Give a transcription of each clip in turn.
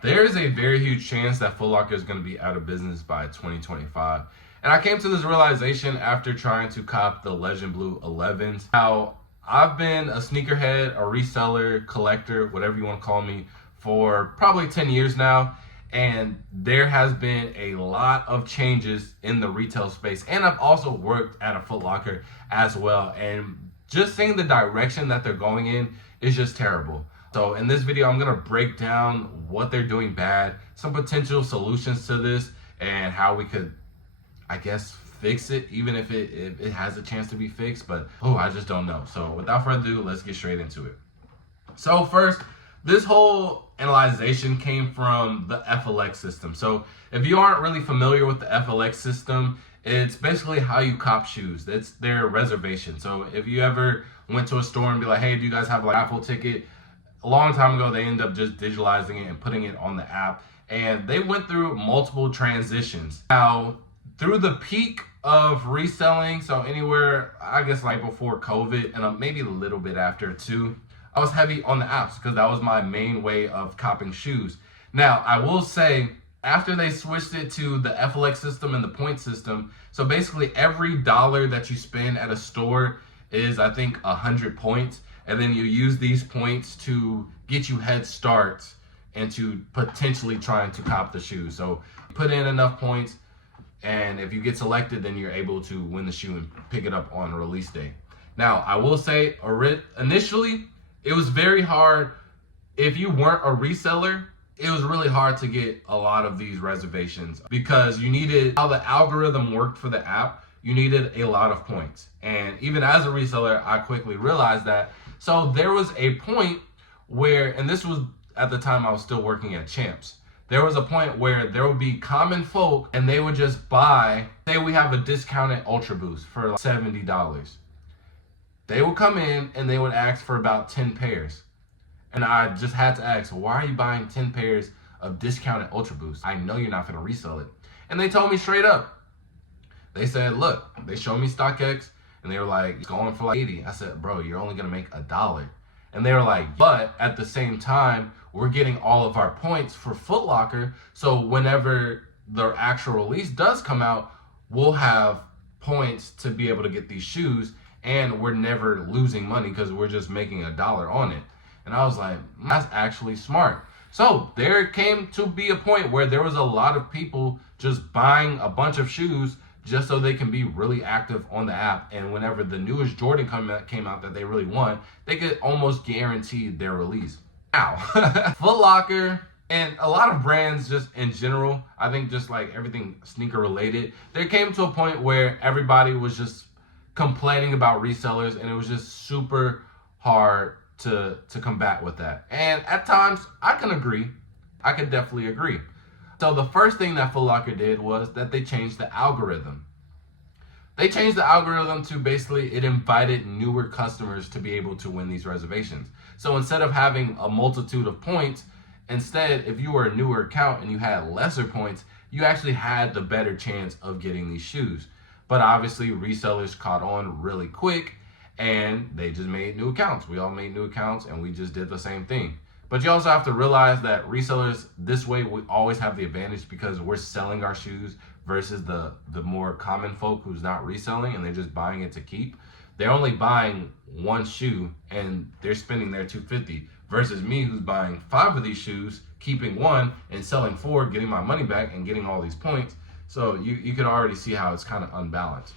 There is a very huge chance that Footlocker is going to be out of business by 2025. And I came to this realization after trying to cop the Legend Blue 11s. Now, I've been a sneakerhead, a reseller, collector, whatever you want to call me, for probably 10 years now. And there has been a lot of changes in the retail space. And I've also worked at a Footlocker as well. And just seeing the direction that they're going in is just terrible. So in this video, I'm gonna break down what they're doing bad, some potential solutions to this, and how we could, I guess, fix it, even if it has a chance to be fixed, but I just don't know. So without further ado, let's get straight into it. So first, this whole analyzation came from the FLX system. So if you aren't really familiar with the FLX system, it's basically how you cop shoes. It's their reservation. So if you ever went to a store and be like, hey, do you guys have a raffle ticket? A long time ago, they ended up just digitalizing it and putting it on the app. And they went through multiple transitions. Now, through the peak of reselling, so anywhere, I guess like before COVID and maybe a little bit after too, I was heavy on the apps because that was my main way of copying shoes. Now, I will say, after they switched it to the FLX system and the point system, so basically every dollar that you spend at a store is, I think, 100 points. And then you use these points to get you head starts into potentially trying to cop the shoe. So put in enough points, and if you get selected, then you're able to win the shoe and pick it up on release day. Now, I will say, initially, it was very hard. If you weren't a reseller, it was really hard to get a lot of these reservations because you needed, how the algorithm worked for the app, you needed a lot of points. And even as a reseller, I quickly realized that. So there was a point where, and this was at the time I was still working at Champs, there was a point where there would be common folk and they would just buy, say we have a discounted Ultra Boost for like $70. They would come in and they would ask for about 10 pairs. And I just had to ask, why are you buying 10 pairs of discounted Ultra Boost? I know you're not gonna resell it. And they told me straight up. They said, look, they showed me StockX and they were like, it's going for like 80. I said, bro, you're only gonna make $1. And they were like, but at the same time, we're getting all of our points for Footlocker. So whenever the actual release does come out, we'll have points to be able to get these shoes, and we're never losing money because we're just making $1 on it. And I was like, that's actually smart. So there came to be a point where there was a lot of people just buying a bunch of shoes just so they can be really active on the app. And whenever the newest Jordan came out that they really want, they could almost guarantee their release. Now, Footlocker and a lot of brands just in general, I think just like everything sneaker related, there came to a point where everybody was just complaining about resellers, and it was just super hard to combat with that. And at times, I can agree. I can definitely agree. So the first thing that Footlocker did was that they changed the algorithm. They changed the algorithm to basically, it invited newer customers to be able to win these reservations. So instead of having a multitude of points, instead, if you were a newer account and you had lesser points, you actually had the better chance of getting these shoes. But obviously, resellers caught on really quick and they just made new accounts. We all made new accounts and we just did the same thing. But you also have to realize that resellers, this way, we always have the advantage because we're selling our shoes versus the more common folk who's not reselling and they're just buying it to keep. They're only buying one shoe and they're spending their $250 versus me who's buying 5 of these shoes, keeping one and selling 4, getting my money back and getting all these points. So you can already see how it's kind of unbalanced.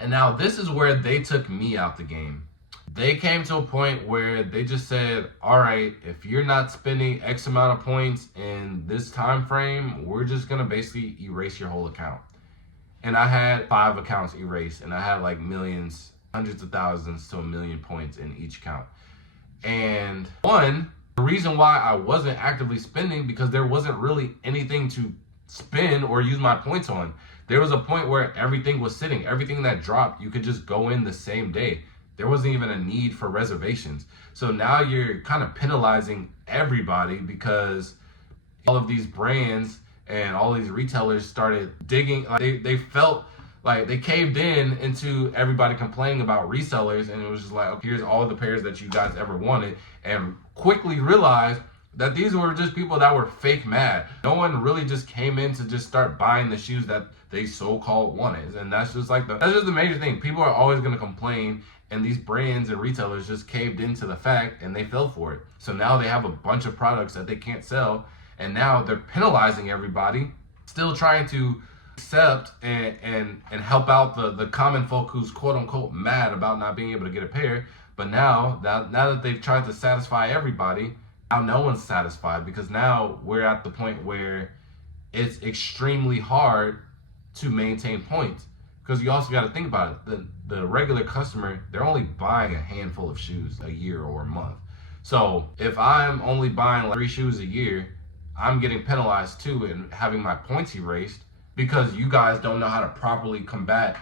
And now this is where they took me out the game. They came to a point where they just said, all right, if you're not spending X amount of points in this time frame, we're just gonna basically erase your whole account. And I had 5 accounts erased, and I had like millions, hundreds of thousands to 1 million points in each account. And the reason why I wasn't actively spending, because there wasn't really anything to spend or use my points on. There was a point where everything was sitting, everything that dropped, you could just go in the same day. There wasn't even a need for reservations. So now you're kind of penalizing everybody because all of these brands and all these retailers started digging, like they felt like they caved in into everybody complaining about resellers, and it was just like, okay, here's all the pairs that you guys ever wanted, and quickly realized that these were just people that were fake mad. No one really just came in to just start buying the shoes that they so-called wanted. And that's just the major thing. People are always going to complain, and these brands and retailers just caved into the fact and they fell for it. So now they have a bunch of products that they can't sell, and now they're penalizing everybody, still trying to accept and help out the common folk who's quote unquote mad about not being able to get a pair. But now that they've tried to satisfy everybody, now no one's satisfied, because now we're at the point where it's extremely hard to maintain points. Because you also got to think about it. The regular customer, they're only buying a handful of shoes a year or a month. So if I'm only buying like 3 shoes a year, I'm getting penalized too and having my points erased because you guys don't know how to properly combat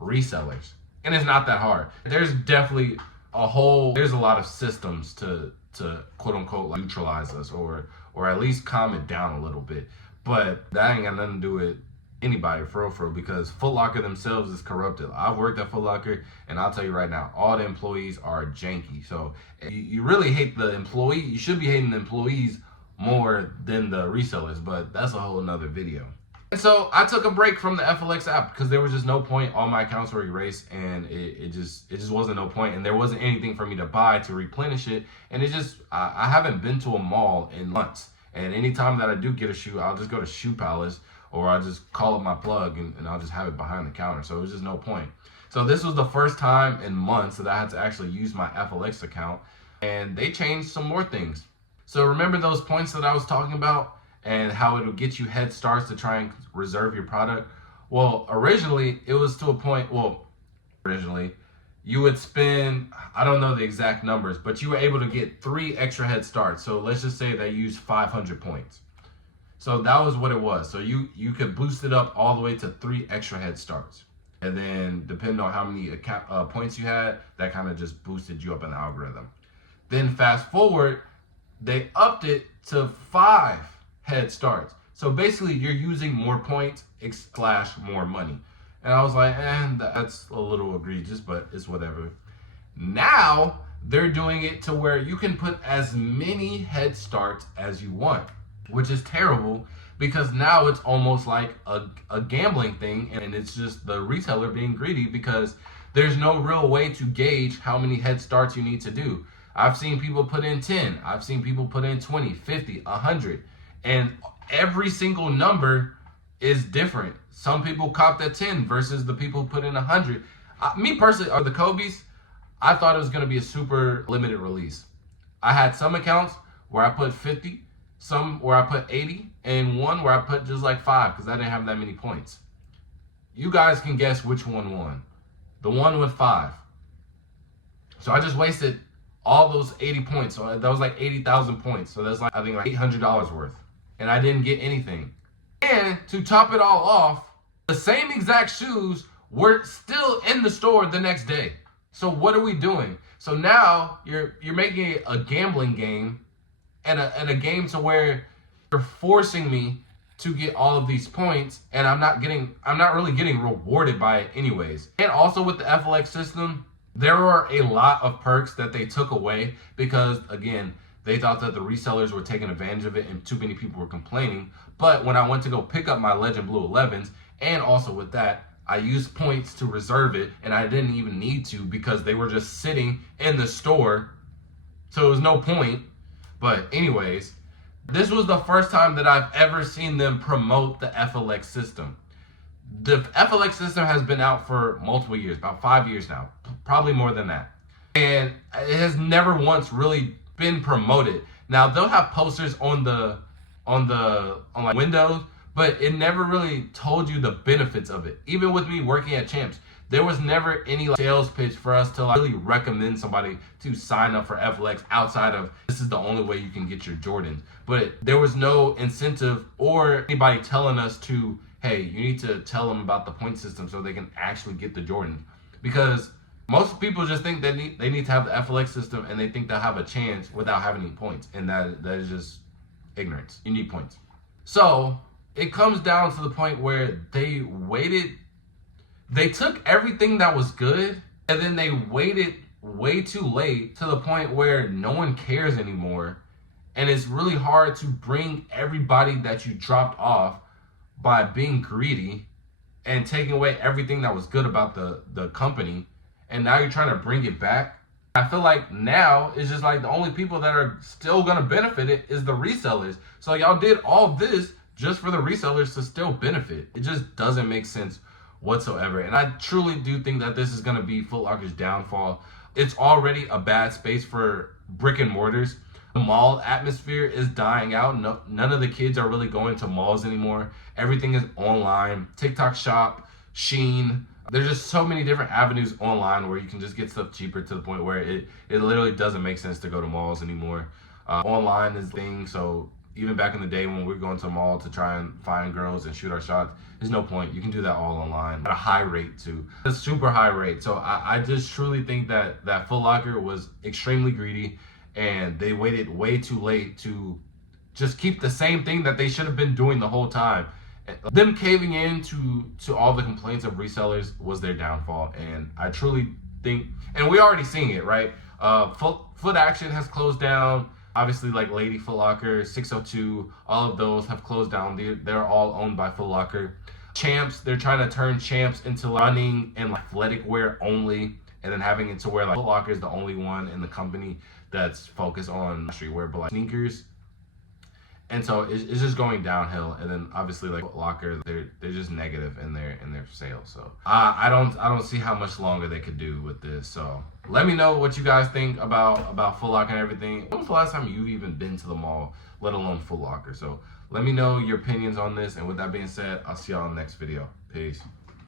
resellers. And it's not that hard. There's definitely there's a lot of systems to quote unquote like neutralize us or at least calm it down a little bit. But that ain't got nothing to do with anybody for real, because Footlocker themselves is corrupted. I've worked at Footlocker, and I'll tell you right now, all the employees are janky. So you really hate the employee. You should be hating the employees more than the resellers, but that's a whole nother video. And so I took a break from the FLX app because there was just no point. All my accounts were erased, and it just wasn't no point, and there wasn't anything for me to buy to replenish it. And I haven't been to a mall in months, and anytime that I do get a shoe, I'll just go to Shoe Palace, or I'll just call up my plug and I'll just have it behind the counter. So it was just no point. So this was the first time in months that I had to actually use my FLX account, and they changed some more things. So remember those points that I was talking about and how it would get you head starts to try and reserve your product? Well, originally it was to a point, originally you would spend, I don't know the exact numbers, but you were able to get 3 extra head starts. So let's just say they used 500 points. So that was what it was. So you could boost it up all the way to 3 extra head starts. And then depending on how many points you had, that kind of just boosted you up in the algorithm. Then fast forward, they upped it to 5 head starts. So basically you're using more points / more money. And I was like, that's a little egregious, but it's whatever. Now they're doing it to where you can put as many head starts as you want, which is terrible, because now it's almost like a gambling thing, and it's just the retailer being greedy because there's no real way to gauge how many head starts you need to do. I've seen people put in 10, I've seen people put in 20, 50, 100, and every single number is different. Some people copped at 10 versus the people who put in 100. Me personally, the Kobe's, I thought it was going to be a super limited release. I had some accounts where I put 50, some where I put 80, and one where I put just like 5 because I didn't have that many points. You guys can guess which one won. The one with 5. So I just wasted all those 80 points. So that was like 80,000 points. So that's like, I think like $800 worth. And I didn't get anything. And to top it all off, the same exact shoes were still in the store the next day. So what are we doing? So now you're making it a gambling game, and a game to where you're forcing me to get all of these points, and I'm not really getting rewarded by it anyways. And also with the FLX system, there are a lot of perks that they took away because, again, they thought that the resellers were taking advantage of it and too many people were complaining. But when I went to go pick up my Legend Blue 11s, and also with that, I used points to reserve it, and I didn't even need to because they were just sitting in the store. So it was no point. But anyways, this was the first time that I've ever seen them promote the FLX system. The FLX system has been out for multiple years, about 5 years now, probably more than that. And it has never once really been promoted. Now they'll have posters on like windows, but it never really told you the benefits of it. Even with me working at Champs, there was never any like sales pitch for us to like really recommend somebody to sign up for FLX outside of this is the only way you can get your Jordans. But there was no incentive or anybody telling us to, hey, you need to tell them about the point system so they can actually get the Jordan. Because most people just think they need to have the FLX system, and they think they'll have a chance without having any points. And that is just ignorance. You need points. So it comes down to the point where they took everything that was good, and then they waited way too late to the point where no one cares anymore. And it's really hard to bring everybody that you dropped off by being greedy and taking away everything that was good about the company. And now you're trying to bring it back. I feel like now it's just like the only people that are still gonna benefit it is the resellers. So y'all did all this just for the resellers to still benefit. It just doesn't make sense whatsoever. And I truly do think that this is gonna be Foot Locker's downfall. It's already a bad space for brick and mortars. The mall atmosphere is dying out. No, none of the kids are really going to malls anymore. Everything is online. TikTok Shop, Shein. There's just so many different avenues online where you can just get stuff cheaper to the point where it literally doesn't make sense to go to malls anymore. Online is the thing. So even back in the day when we were going to the mall to try and find girls and shoot our shots, there's no point. You can do that all online at a high rate too. A super high rate. So I just truly think that Foot Locker was extremely greedy, and they waited way too late to just keep the same thing that they should have been doing the whole time. Them caving in to all the complaints of resellers was their downfall. And I truly think, and we're already seeing it, right? Foot Action has closed down. Obviously, like Lady Foot Locker, 602, all of those have closed down. They're all owned by Foot Locker. Champs, they're trying to turn Champs into running and athletic wear only, and then having it to where like Foot Locker is the only one in the company that's focused on streetwear, but like sneakers. And so it's just going downhill. And then obviously like Foot Locker, they're just negative in their sales. So I don't see how much longer they could do with this. So let me know what you guys think about Foot Locker and everything. When was the last time you've even been to the mall, let alone Foot Locker? So let me know your opinions on this. And with that being said, I'll see y'all in the next video. Peace.